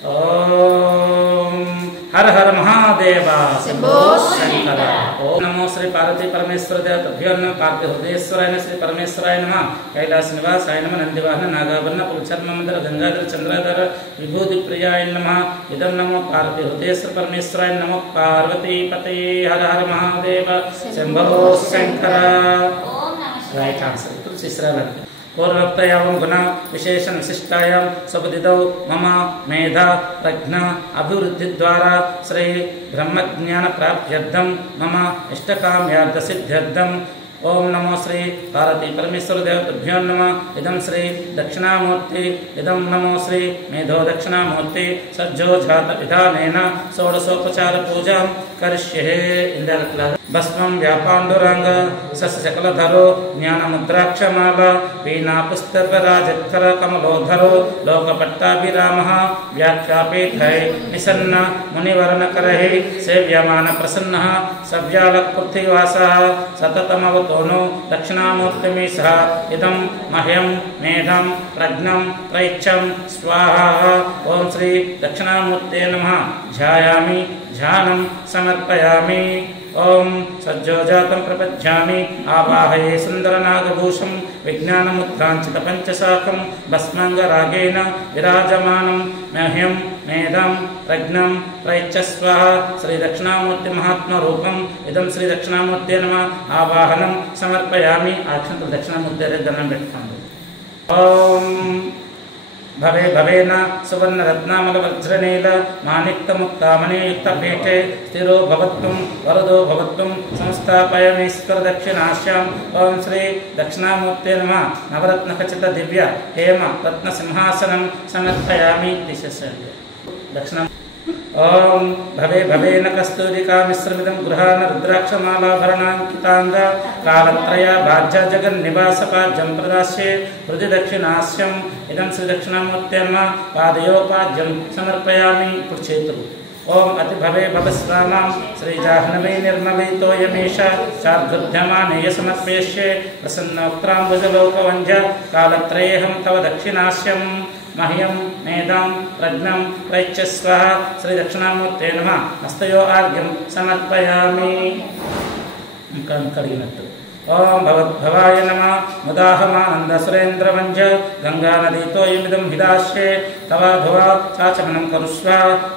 ओम हर हर महादेव शंभो शंकर। ओम नमो श्री पार्वती परमेश्वर देवताभ्यो नमः। पार्वती हृदयेश्वराय श्री परमेश्वराय नमः। कैलास निवासाय नमः। नंदिवाहन नागाभरण पुलचर्ममंदर गंगाधर चंद्राधर विभूति प्रियाय नमः। इदं नमो पार्वती हृदयेश्वर परमेश्वराय नमो पार्वती पते। हर हर महादेव शंभो शंकर। राइट आंसर तुलसी श्रावण पूर्वोक्तयां गुण विशेषण विशिष्टायां स्वपदितौ मम मेधा प्रज्ञा अभिवृद्धि द्वारा श्री ब्रह्मज्ञान प्राप्त्यर्थं मम इष्टकाम्यार्थ सिद्ध्यर्थं ओम नमो श्री पार्वती परमेश्वर देवताभ्यो नमः। इदं श्री दक्षिणामूर्ति इदं नमो श्री मेधो दक्षिणामूर्ति सज्जोजात विधानेन षोडशोपचार पूजां करिष्ये। भस्मं व्यापाण्डुरंग सकलधरो ज्ञानमुद्राक्षमाला वीणापुस्तकराजत्कर कमलोधरो लोकपट्टाभिरामः व्याख्यापीठै निसन्न मुनिवर्णकरैः सेव्यमान प्रसन्नः सव्यालकृथिवासः सततमवतोनो दक्षिणामूर्तिमी सह इदं मह्यं मेधं प्रज्ञं प्रैच्छं स्वाहा। ओम श्री दक्षिणामूर्ते नमः। ध्यायामि ध्यानं समर्पयामि। ओम सज्जोजातं प्रपद्यामि आवाहये सुंदरनागभूषं विज्ञानमुद्राञ्चित पंचशाखं भस्माङ्गरागेण विराजमानं मह्यं मेधं प्रज्ञं प्रयच्छ स्वाहा। श्री दक्षिणामूर्ति महात्मरूपम् इदं श्री दक्षिणामूर्ते नमः। आवाहनं समर्पयामि। आक्षंत दक्षिणामूर्ते దండం పెట్టుకోండి। ओम भवे भवेन सुवर्णरत्नामलवज्रनील माणिक्यमुक्तामणियुक्तपीठे स्थिरो भवत्वं वरदो भवत्वं संस्थापयामीश्वर दक्षिणास्यां। ओम श्री दक्षिणामूर्ते नमः। नवरत्नखचित दिव्य हेम रत्नसिंहासनं समर्पयामि। दक्षिणा ओम भवे भवेन कस्तूरिका मिश्रमिदं गृहाण रुद्राक्षमालाभरणाङ्किताङ्ग कालत्रय भाज्य जगन्निवासपाज्यं प्रदास्ये हृदि दक्षिणास्यम्। इदं श्री दक्षिणामूर्ते नमः। पादयोपाज्यं समर्पयामि। पुच्छेतु ओम अति भवे भवस्वानां श्री जाह्नवी निर्मलितोयमेष चार्धुध्यमानेय समर्पयिष्ये प्रसन्नोक्त्राम्बुजलोकवञ्ज कालत्रयेऽहं तव दक्षिणास्यं मह्यं मेधां प्रज्ञां प्रयच्छ स्वाहा। श्री दक्षिणामूर्ते नमः। हस्तयो आर्घ्यं समर्पयामि। कडिगिनट्टु ओम भवद्भवाय नमः। मुदाहमानंद सुरेन्द्रवंज गंगा नदीतोयमिदं हिदास्ये तवाधुवा चाचमनं करुष्व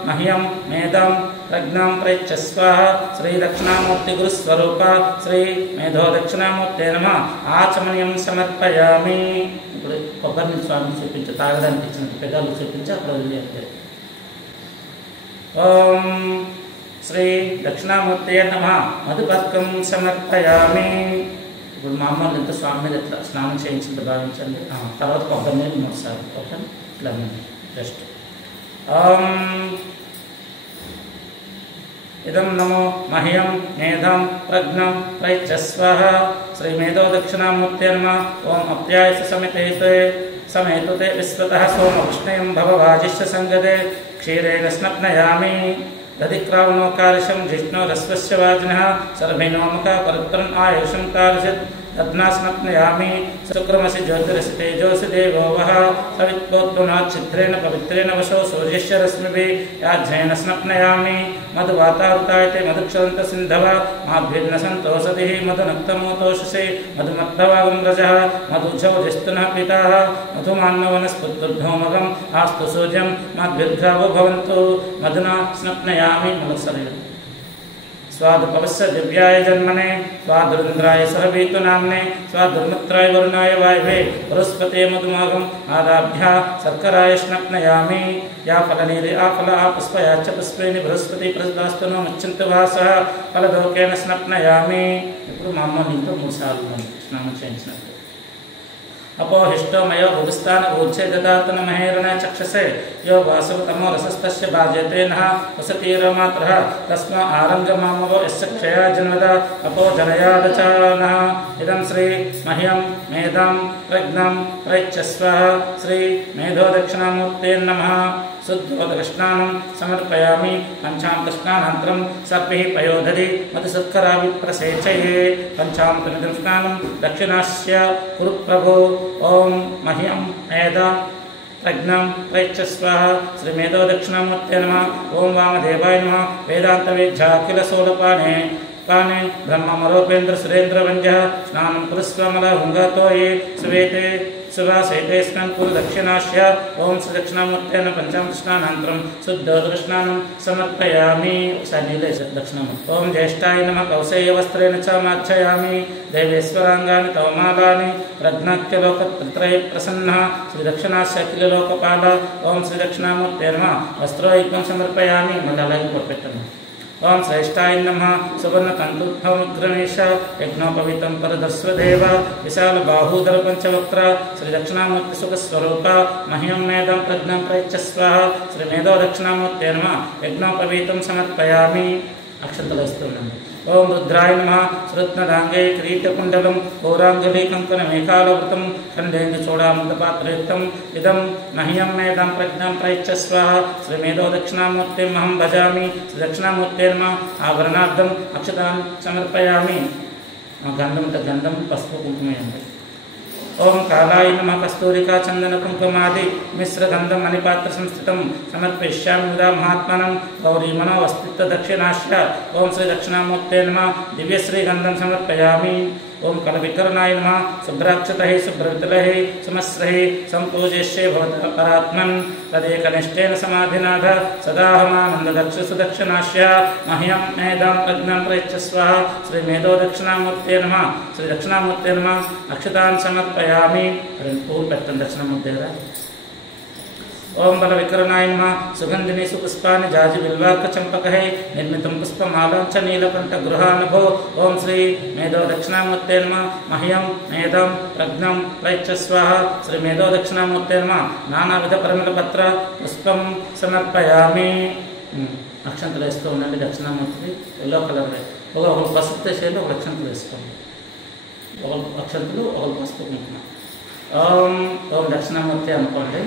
मह्यं मेधां प्रज्ञां प्रयच्छ स्वाहा। श्री दक्षिणामूर्ति गुरुस्वरूप श्री मेधो दक्षिणामूर्ते नमः। आचमनीयं समर्पयामि। కొబ్బరిని స్వామి చూపించు తాగడానికి ఇచ్చిన పెదాలు చూపించి అక్కడ వదిలేయాలి। ఓం శ్రీ దక్షిణామూర్తే నమః। మధుపర్కం సమర్పయామి। ఇప్పుడు మా అమ్మ ఇంత స్వామి మీద ఇట్లా స్నానం చేయించింది భావించండి। తర్వాత కొబ్బరి నీళ్ళు 3 సార్లు ఓకే ఇట్లా జస్ట్ ఓం इदं नमो मह्यं मेधां प्रज्ञां प्रयच्छ स्वाहा। श्री मेधो दक्षिणामूर्ते नमः। ओम अप्यायस समेतुते विश्वतः सोमकृष्णयं भववाजिष्ठ संगदे क्षीरेण स्नप्नयामि। दधिक्रावणोकार्षं जिष्णोरस्वस्य वाजिनः सर्वेणोमुखा परत्रम् आयुषं कारचित् रत्ना स्नप्नयामि। शुक्रमसि ज्योतिरसि तेजोसि देवो वः सवित्पोद्गुणाच्छिद्रेण पवित्रेण वशो सूर्यस्य रश्मिभिः याज्ञेन स्नप्नयामि। मधुवातावृतायते मधुक्षरन्तसिन्धव माभ्युर्न सन्तोषतिः मधुनक्तमोतोषसे मधुमत्तवागुम्रजः मधुझौजिस्तुनः पिताः मधुमान्नवनस्पुत्तुर्धूमगम् आस्तु सूर्यं मद्भिर्गावो भवन्तु। मधुना स्नप्नयामि। मलसरेण स्वादुपवस्य दिव्याय जन्मने स्वादुरिन्द्राय सहवीतु नाम्ने स्वादुर्मित्राय वरुणाय वायवे बृहस्पते मधुमागम् आदाभ्या शर्कराय स्नप्नयामि। या फलनीरे आफल आपुष्पयाच्च पुष्पेनि बृहस्पति प्रदास्तु नो मुच्यन्तु वासः फलदोकेन स्नप्नयामि। ఇప్పుడు మా అమ్మ నీతో 3 సార్లు స్నానం చేయించినట్టు अपोहिष्टोमयो भूस्थान उच्छेददातन महेरण चक्षसे यो वासवतमो रसस्तस्य भाजते नः वसतीरमात्रः तस्मा आरङ्गमामवो यस्य क्षया जन्मद अपो जनयादचानः। इदं श्री मह्यं मेधां प्रज्ञां प्रयच्छ स्वाहा। श्री मेधो दक्षिणामूर्ते नमः। शुद्धोदकस्नानं समर्पयामि। पंचामृतस्नानानन्तरं सर्पैः पयोदधि मधुशर्कराभिप्रसेचये। पंचामृतमिदं स्नानं दक्षिणास्य कुरु प्रभो। ओम मह्यं मेधां प्रज्ञं प्रयच्छ स्वाहा श्रीमेधो दक्षिणामूर्ते नमः ओं वामदेवाय नमः वेदान्तवेद्याखिलशूलपाणे पाने ब्रह्ममरोपेन्द्र सुरेन्द्रवंद्यः स्नानं कुरुस्वमलहुङ्गतो ये सुवेते सुवासेते स्नानं कुरु दक्षिणास्य ओं श्रीदक्षिणामूर्ते नमः पञ्चामृतस्नानानन्तरं शुद्धोदकस्नानं समर्पयामि सनीले दक्षिणामूर्ते ओं ज्येष्ठाय नमः कौसेयवस्त्रेण च मार्जयामि देवेश्वराङ्गानि तवमालानि प्रज्ञाख्यलोकत्रये प्रसन्नः श्रीदक्षिणास्य अखिललोकपाल ओं श्रीदक्षिणामूर्ते नमः वस्त्रोयुग्मं समर्पयामि मण्डलाय पर्पेट्टनु ओं श्रेष्ठाय नमः सुवर्णकण्ठोद्भवमुग्रमेश यज्ञोपवीतं परदस्वदेव विशालबाहूदर पंचवक्त्र श्रीदक्षिणामूर्ति सुखस्वरूप मह्यं मेदं प्रज्ञं प्रयच्छ स्वाहा श्रीमेधो दक्षिणामूर्ते नमः यज्ञोपवीतं समर्पयामि अक्षतलस्तुन्नम् ओं रुद्राय नमः श्रुत्नदाङ्गे किरीटकुण्डलं पौराङ्गलीकङ्कणमेकालवृतं खण्डेन्दुचूडामृतपात्रयुक्तम् इदं मह्यं मेदं प्रज्ञां प्रयच्छ स्वाहा श्रीमेधो दक्षिणामूर्तिम् अहं भजामि श्रीदक्षिणामूर्ते नमः आभरणार्थम् अक्षतान् समर्पयामि गन्धं पసుపు కుంకుమయండి ओं कालाय नमः कस्तूरिका चंदन कुंकुमादि मिश्रगंधं मणिपात्र संस्थितं समर्पयिष्यामि मुदा महात्मनं गौरी मनोवस्थित दक्षिणास्य ओं श्री दक्षिणामूर्ते नमः दिव्यश्रीगंधं समर्पयामि ओं कलविकरणाय नमः शुभ्राक्षतैः शुभ्रवितलैः सुमस्रैः सम्पूज्यश्ये भवतः परात्मन् तदेकनिष्ठेन समाधिनाथ सदाहमानन्ददक्षसु दक्षिणास्य मह्यं मेदां प्रज्ञां प्रयच्छ स्वाहा श्रीमेधो दक्षिणामूर्ते नमः श्री दक्षिणामूर्ते नमः अक्षतान् समर्पयामि पूर्वपेट्टं दक्षिणामूर्ते ओं बलविकरणाय नमः सुगंधिनी सुपुष्पाणि जाजिबिल्वार्कचम्पकैः निर्मितं पुष्पमालां च नीलकण्ठगृहानुभो ओं श्री मेधो दक्षिणामूर्ते नमः मह्यं मेदं प्रज्ञं प्रयच्छ स्वाहा श्रीमेधो दक्षिणामूर्ते नमः नानाविधपरिमलपत्र पुष्पं समर्पयामि अक्षंतలు వేస్తూ ఉండండి దక్షిణామూర్తికి ఎల్లో కలర్ ఒక పసుపు చేయండి ఒక అక్షంతలు వేసుకోండి ఒక అక్షంతలు ఒక పసుపు కుంకుమ ఓం దక్షిణామూర్తి అనుకోండి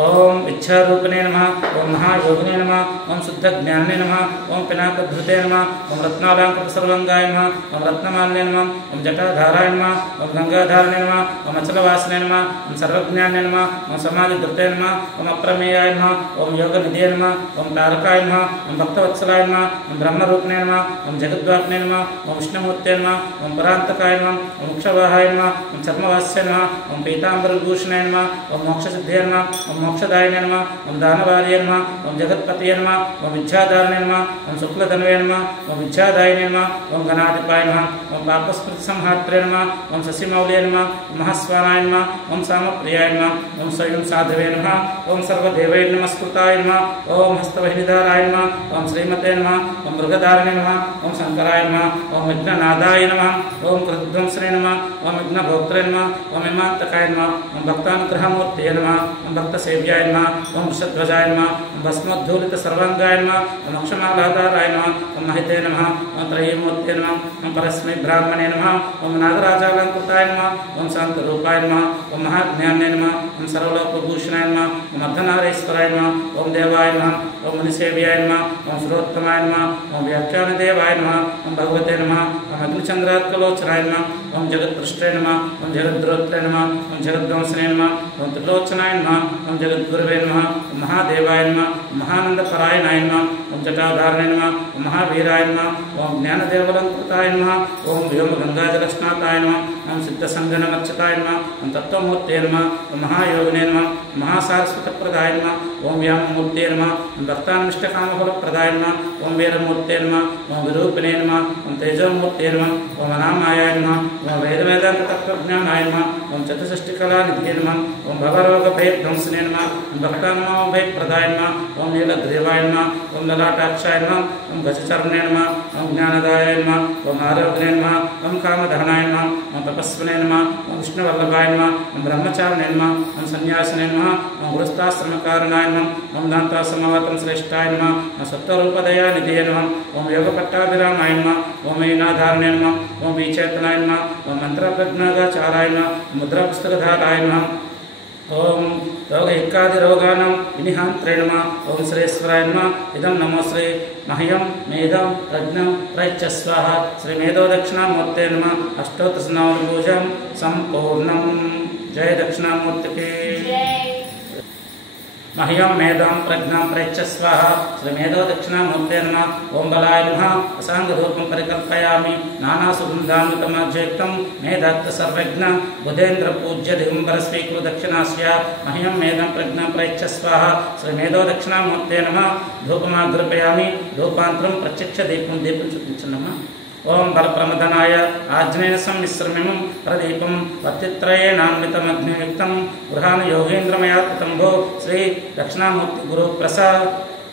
ओं इच्छारूपिणे नमः ओं महायोगिने नमः ओं शुद्धज्ञानिने नमः ओं पिनाकधृते नमः ओं रत्नालंकृतसर्वांगाय नमः ओं रत्नमाल्ये नमः ओं जटाधाराय नमः ओं गंगाधारिणे नमः ओं अचलवासिने नमः ओं सर्वज्ञानिने नमः ओं समाधिधृते नमः ओं अप्रमेयाय नमः ओं योगनिधये नमः ओं तारकाय नमः ओं भक्तवत्सलाय नमः ओं ब्रह्मरूपिणे नमः ओं जगद्व्यापिने नमः ओं विष्णुमूर्ते नमः ओं परान्तकाय नमः ओं मोक्षवाहाय नमः ओं चर्मवास्य नमः ओं पीताम्बरभूषणे नमः ओं मोक्षसिद्धये नमः ओं मोक्षदायिने नमः ओं दानवार्ये नमः ओं जगत्पतये नमः ओं विद्याधारिणे नमः ओं शुक्लधन्वे नमः ओं विद्यादायिने नमः ओं गणाधिपाय नमः ओं पापस्मृतिसंहात्रे नमः ओं शशिमौल्ये नमः ओं महस्वानाय नमः ओं सामप्रियाय नमः ओं स्वयं साधवे नमः ओं सर्वदेवै नमस्कृताय नमः ओं हस्तवहिनिधाराय नमः ओं श्रीमते नमः ओं मृगधारिणे नमः ओं शंकराय नमः ओं विघ्ननादाय नमः ओं कृतध्वंसने नमः ओं विघ्नभोक्त्रे नमः ओं हिमान्तकाय नमः ओं भक्तानुग्रहमूर्तये नमः ओं भक्तसेव्याय नमः ओं वृषध्वजाय नमः ओं भस्मोद्धूलितसर्वाङ्गाय नमः ओं अक्षमालाधाराय नमः ओं महिते नमः ओं त्रयीमूर्तये नमः ओं परस्मै ब्राह्मणे नमः ओं नागराजालंकृताय नमः ओं शान्तरूपाय नमः ओं महाज्ञानिने नमः ओं सर्वलोकभूषणाय नमः ओं अर्धनारीश्वराय नमः ओं देवाय नमः ओं मुनिसेव्याय नमः ओं सुरोत्तमाय नमः ओं व्याख्यानदेवाय नमः ओं भगवते नमः ओं अग्निचन्द्रार्कलोचनाय नमः ओं जगत्पृष्ठे नमः ओं जगद्रोत्रे नमः ओं जगद्वंसने नमः ओं त्रिलोचनाय नमः ओं जगद्गुरवे नमः ओं महादेवाय नमः ओं महानन्दपरायणाय नमः ओं जटाधारिणे नमः ओं महावीराय नमः ओं ज्ञानदेवलंकृताय नमः ओं व्योमगंगाजलस्नाताय नमः ओं सिद्धसंगनमर्चिताय नमः ओं तत्त्वमूर्तये नमः ओं महायोगिने नमः ओं महासारस्वतप्रदाय नमः ओं व्याममूर्तये नमः ओं भक्तान्विष्टकामफलप्रदाय नमः ओं वीरमूर्तये नमः ओं विरूपिणे नमः ओं तेजोमूर्तये नमः ओं अनामायाय नमः ओं वेदवेदान्ततत्त्वज्ञानाय नमः ओं चतुष्षष्टिकलानिधये नमः ओं भवरोगभयध्वंसने नमः ओं भक्तानुमोभयप्रदाय नमः ओं नीलग्रीवाय नमः ओं ललाटाक्षाय नमः ओं गजचर्णे नमः ओं ज्ञानदाय नमः ओं आरोग्ये नमः ओं कामदहनाय नमः ओं तपस्विने नमः ओं विष्णुवल्लभाय नमः ओं ब्रह्मचारिणे नमः ओं सन्यासिने नमः ओं गृहस्थाश्रमकारणाय नमः ओं दान्तासमावतं श्रेष्ठाय नमः ओं सत्त्वरूपदयानिधये नमः ओं योगपट्टाभिरामाय नमः ओं मीनाधारिणे नमः ओं विचेतनाय नमः ओं मन्त्रप्रज्ञागाचाराय नमः मुद्रापुस्तकधाराय नमः ओं रोगैकादिरोगाणां विनिहान्त्रे नमः ओं श्रेश्वराय नमः इदं नमो श्री मह्यं मेदं प्रज्ञं प्रयच्छ स्वाहा श्रीमेधो दक्षिणामूर्ते नमः अष्टोत्तरशतनामपूजां सम्पूर्णं जय दक्षिणामूर्ति की मह्यं मेधां प्रज्ञां प्रयच्छ स्वाहा श्रीमेधो दक्षिणामूर्ते नमः ओं बलाय नमः असाङ्गधूपं परिकल्पयामि नानासुगन्धान्वितमज्युक्तं मेधात्त सर्वज्ञ बुधेन्द्र पूज्य दिगम्बर स्वीकृत दक्षिणास्य मह्यं मेधां प्रज्ञां प्रयच्छ स्वाहा श्रीमेधो दक्षिणामूर्ते नमः धूपमाग्रपयामि धूपान्तरं प्रत्यक्ष दीपं दीपं ओं बलप्रमदनाय आज्ञेन सम्मिश्रमिमं प्रदीपं पत्तित्रयेणान्वितमग्नियुक्तं गृहान् योगेन्द्रमया कृतं भो श्री दक्षिणामूर्ति गुरु प्रसाद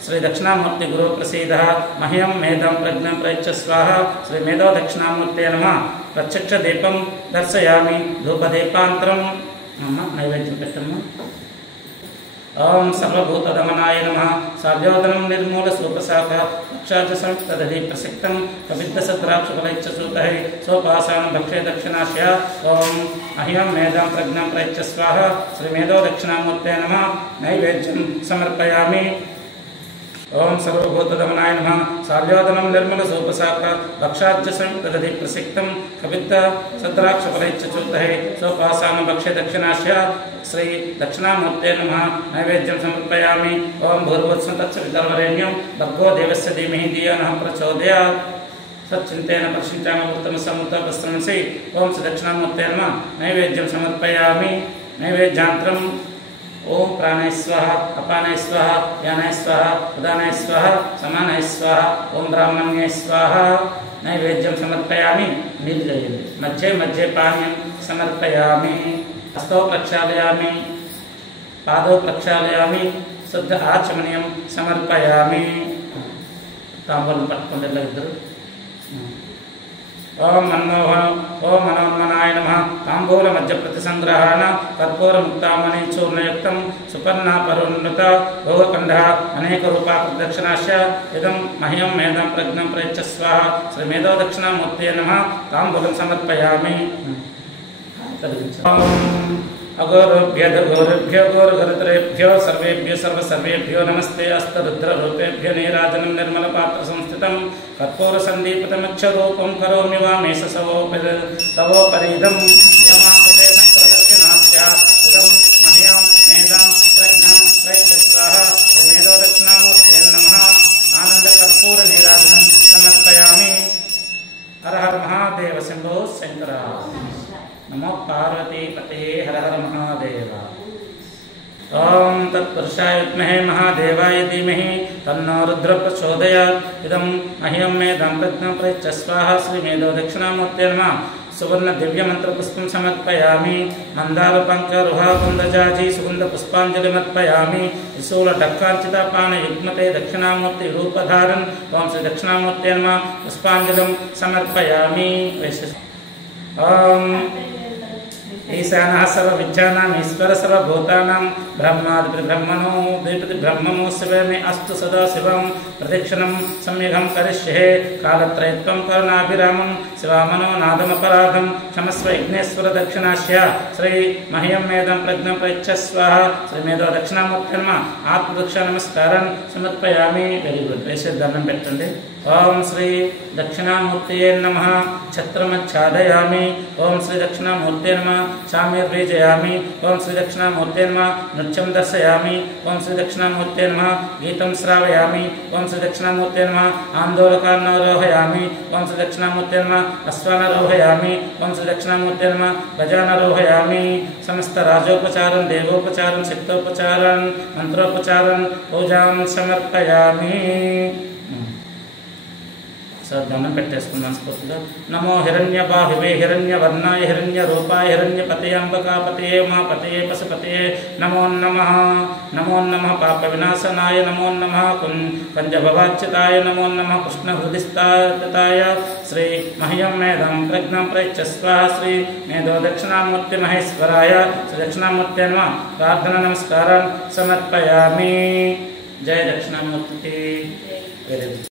श्री दक्षिणामूर्ति गुरु प्रसीदः मह्यं मेधां प्रज्ञां प्रयच्छ स्वाहा श्री मेधो दक्षिणामूर्ते नमः प्रत्यक्ष दीपं दर्शयामि धूपदीपान्तरं नैवेद्यं पेट्टम्मा ओं सर्वभूतदमनाय नमः साल्योदनं निर्मूल सूपशाख क्षाजसंस्तदधि प्रसिक्तं कविद्दसद्राक्षफलैश्च सूतः सोपासानं भक्षे दक्षिणास्य ओं मह्यं मेधां प्रज्ञां प्रयच्छ स्वाहा श्रीमेधो दक्षिणामूर्ते नमः नैवेद्यं समर्पयामि ओं सर्वभूतदमनाय नमः साल्योदनं निर्मल सूपशाख भक्षाज्यसंस्तदधि प्रसिक्तं कविद्दसद्राक्षफलैश्च सूतः सोपासानं भक्षे दक्षिणास्य श्री दक्षिणामूर्ते नमः नैवेद्यं समर्पयामि ओं भूर्भुवस्सुं तत्सवितुर्वरेण्यं भर्गो देवस्य धीमहि धियो नः प्रचोदयात् सच्चिन्तेन परिशिष्टामृतमसमुतपस्त्रंसि ओं श्री दक्षिणामूर्ते नमः नैवेद्यं समर्पयामि नैवेद्यान्तरं ओं प्राणाय स्वाहा अपानाय स्वाहा यानाय स्वाहा उदानाय स्वाहा समानाय स्वाहा ओं ब्राह्मण्याय स्वाहा नैवेद्यं समर्पयामि निर्जयेन मध्ये मध्ये पानीयं समर्पयामि हस्तौ प्रक्षालयामि पादौ प्रक्षालयामि शुद्ध आचमनीयं समर्पयामि तांबूलं पट्टुकोंडु इद्दरु ओं मनोन्मनाय नमः तांबूल मध्य प्रतिसंग्रहाण कर्पूर मुक्तामणि चूर्णयुक्तं सुपर्णापरोन्नत भोगकण्डः अनेक रूपा प्रदक्षिणास्य इदं मह्यं मेधां प्रज्ञां प्रयच्छ स्वाहा श्रीमेधो दक्षिणामूर्ते नमः तांबूलं समर्पयामि अगोरुभ्यो गोरुगरुत्रेभ्यो सर्वेभ्यो सर्वेभ्यो नमस्ते अस्तरुद्ररूपेभ्यो नीराजनं निर्मलपात्रसंस्थितं कर्पूरसन्दीपितमच्छरूपं करोमि वामेश तवोपरीदं यमाकृते संप्रदक्षिणास्या इदं मह्यं मेधां प्रज्ञां प्रयच्छ स्वाहा श्रीमेधो दक्षिणामूर्ते नमः आनन्दकर्पूरनीराजनं समर्पयामि हर हर महादेव शंभो शंकर नमो पार्वती पते हर हर महादेव ओं तत्पुरुषाय विद्महे महादेवाय धीमहि तन्नो रुद्र प्रचोदयात् इदं मह्यं मेधां प्रज्ञां प्रयच्छ स्वाहा श्रीमेधो दक्षिणामूर्ते नमः सुवर्ण दिव्य मंत्र पुष्पं समर्पयामि मंदार पंकरुहा कुंदजाजी सुगंध पुष्पांजलिमर्पयामि त्रिशूल ढक्कार्चिता पान युग्मते दक्षिणामूर्ति रूपधारन् ओं श्री दक्षिणामूर्ते नमः पुष्पांजलिं समर्पयामि ओं ईशानः सर्वविद्यानाम् ईश्वर सर्वभूतानां ब्रह्मादिब्रह्मणो ब्रह्मणो शिवमे अस्तु सदा शिवं प्रदक्षिणं सम्यगं करिष्ये कालत्रयत्वं करुणाभिरामं शिवामनो नादमपराधं क्षमस्व विघ्नेश्वर दक्षिणास्य श्री मह्यं मेधां प्रज्ञां प्रयच्छ स्वाहा श्रीमेधो दक्षिणामूर्ते नमः आत्मदक्षा नमस्कारं समर्पयामि वेरी गुड वेसे దండం పెట్టండి ओं श्री दक्षिणामूर्तये नमः छत्रमच्छादयामि ओं श्री दक्षिणामूर्ते नमः चामीर्बीजयामि ओं श्री दक्षिणामूर्ते नमः नृत्यं दर्शयामि ओं श्री दक्षिणामूर्ते नमः गीतं श्रावयामि ओं श्री दक्षिणामूर्ते नमः आन्दोलकान्नरोहयामि ओं श्री दक्षिणामूर्ते नमः अश्वानरोहयामि ओं श्री दक्षिणामूर्ते नमः गजानरोहयामि समस्त राजोपचारं देवोपचारं शक्तोपचारं मंत्रोपचारं पूजां समर्पयामि దండం పెట్టేసుకున్నాను స్ఫూర్తిగా నమో హిరణ్యబాహువే హిరణ్యవర్ణాయ హిరణ్యరూపాయ హిరణ్యపతయే అంబకాపతయే ఉమాపతయే పశుపతయే నమో నమః పాప వినాశనాయ నమో నమః పంచభవాచ్యుతాయ నమో నమః కృష్ణహృదిస్థాయ శ్రీ మహ్యం మేధాం ప్రజ్ఞాం ప్రయచ్ఛ స్వాహా శ్రీ మేధో దక్షిణామూర్తి మహేశ్వరాయ శ్రీ దక్షిణామూర్తే నమః ప్రార్థన నమస్కారం సమర్పయామి జయ దక్షిణామూర్తి.